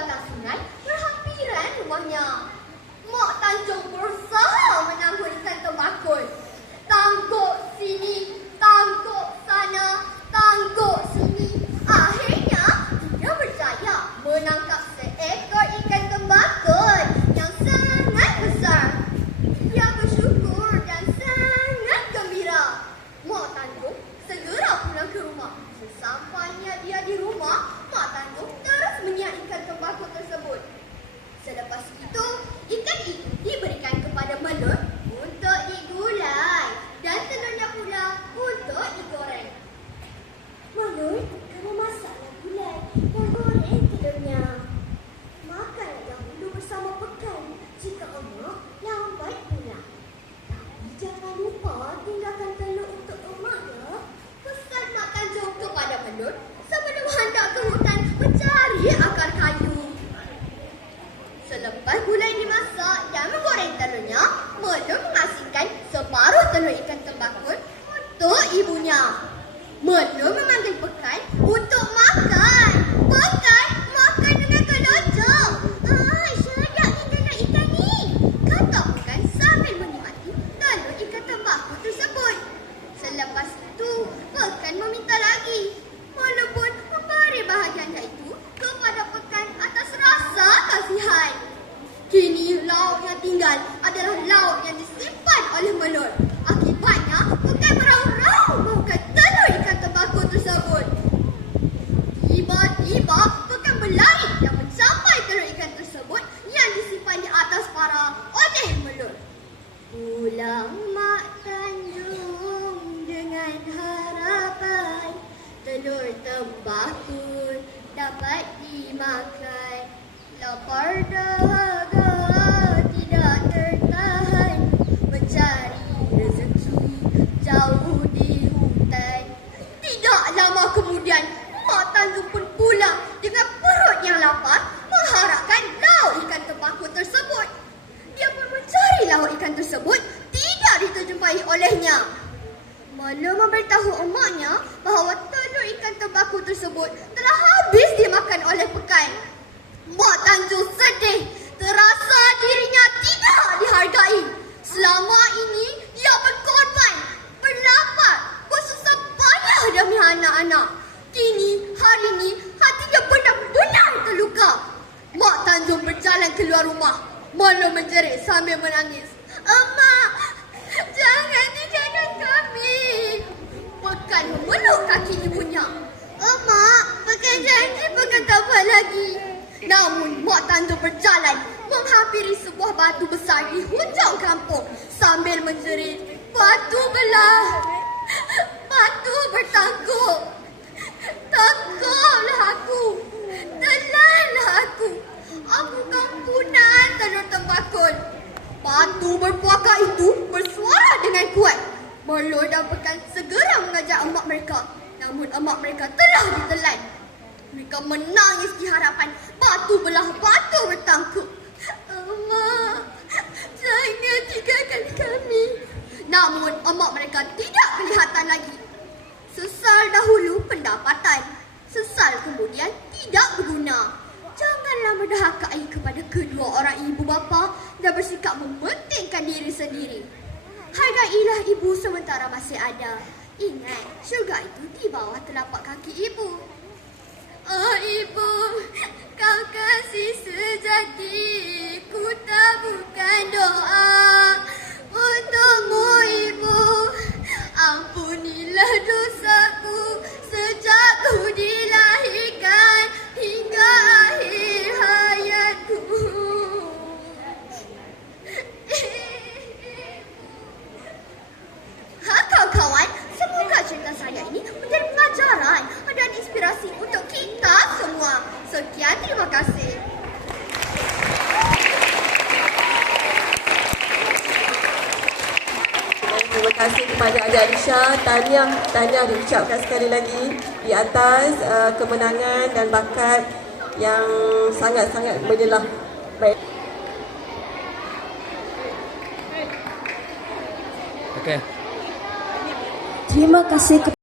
belakang sungai, berhampiran rumahnya. Mak Tanjung berusaha menangguh ikan tembakul. Tangguk sini, tangguk sana, tangguk sini. Akhirnya, dia berjaya menangkap seekor ikan tembakul yang sangat besar. Dia bersyukur dan sangat gembira. Mak Tanjung segera pulang ke rumah. Sesampainya dia di rumah, Mak Tanjung terus menyiap ikan tembakul tersebut. Selepas itu, ikan itu diberikan kepada Melur untuk digulai dan telurnya pula untuk digoreng. Melur, kamu masaklah gulai dan goreng telurnya. Makanlah dahulu bersama pekan jika emak lambat pulang. Tapi jangan lupa tinggalkan telur untuk emak ya. Pesan Mak Tanjung kepada Melur sebelum hendak ke hutan mencari akar kayu. Selepas gulai dimasak dan menggoreng telurnya, Melur mengasingkan separuh telur ikan tembakul untuk ibunya. Melur memanggil Pekan untuk makan. Pekan, makan dengan kelojok. Sedapnya telur ikan ni, kata Pekan sambil menikmati telur ikan tembakul tersebut. Selepas itu, Pekan meminta lagi. Melur pun memberi bahagiannya itu kepada Pekan atas rasa kasihan. Kini lauk yang tinggal adalah lauk yang disimpan oleh Melur. Akibatnya, Pekan meraup-raup makan telur ikan tembakul tersebut. Tiba-tiba, Pekan berlari dan mencapai telur ikan tersebut yang disimpan di atas parang oleh Melur. Pulang Mak Tanjung dengan harapan telur tembakul dapat dimakan. Lapar dahaga tidak tertahan mencari rezeki jauh di hutan. Tidak lama kemudian, Mak Tanjung pun pulang dengan perut yang lapar mengharapkan lauk ikan tembakul tersebut. Dia pun mencari lauk ikan tersebut, tidak dijumpai olehnya. Melur memberitahu emaknya bahawa telur ikan tembakul tersebut telah habis dimakan oleh Pekan. Mak Tanjung sedih, terasa dirinya tidak dihargai. Selama ini, dia berkorban, berlapar, bersusah payah demi anak-anak. Kini, hari ini, hatinya benar-benar terluka. Mak Tanjung berjalan keluar rumah. Melur menjerit sambil menangis. "Emak, jangan tinggalkan kami." Pekan memeluk kaki ibunya. "Emak, Pekan janji Pekan tak buat lagi." Namun, Mak Tanjung berjalan menghampiri sebuah batu besar di hujung kampung sambil menjerit, "Batu belah, batu bertangguh. Tangkaplah aku, telanlah aku. Aku kampunan telur tembakul." Batu berpuaka itu bersuara dengan kuat. Melur dan Pekan segera mengajak emak mereka. Namun emak mereka telah ditelan. Mereka menangis di hadapan batu belah batu bertangkup. "Emak, jangan tinggalkan kami." Namun emak mereka tidak kelihatan lagi. Sesal dahulu pendapatan, sesal kemudian tidak berguna. Janganlah mendahkai kepada kedua orang ibu bapa dan bersikap mementingkan diri sendiri. Hargailah ibu sementara masih ada. Ingat, syurga itu di bawah telapak kaki ibu. "Oh ibu, kau kasih sejati, ku taburkan doa untukmu ibu. Ampunilah dosaku sejak ku dilahirkan hingga akhir hayatku." Kawan-kawan, semoga cerita saya ini menjadi pelajaran dan inspirasi untuk kita semua. Sekian, terima kasih. Terima kasih kepada Adik Alisha. Tahniah diucapkan sekali lagi di atas kemenangan dan bakat yang sangat-sangat menyelah. Baik. Okey. Terima kasih kepada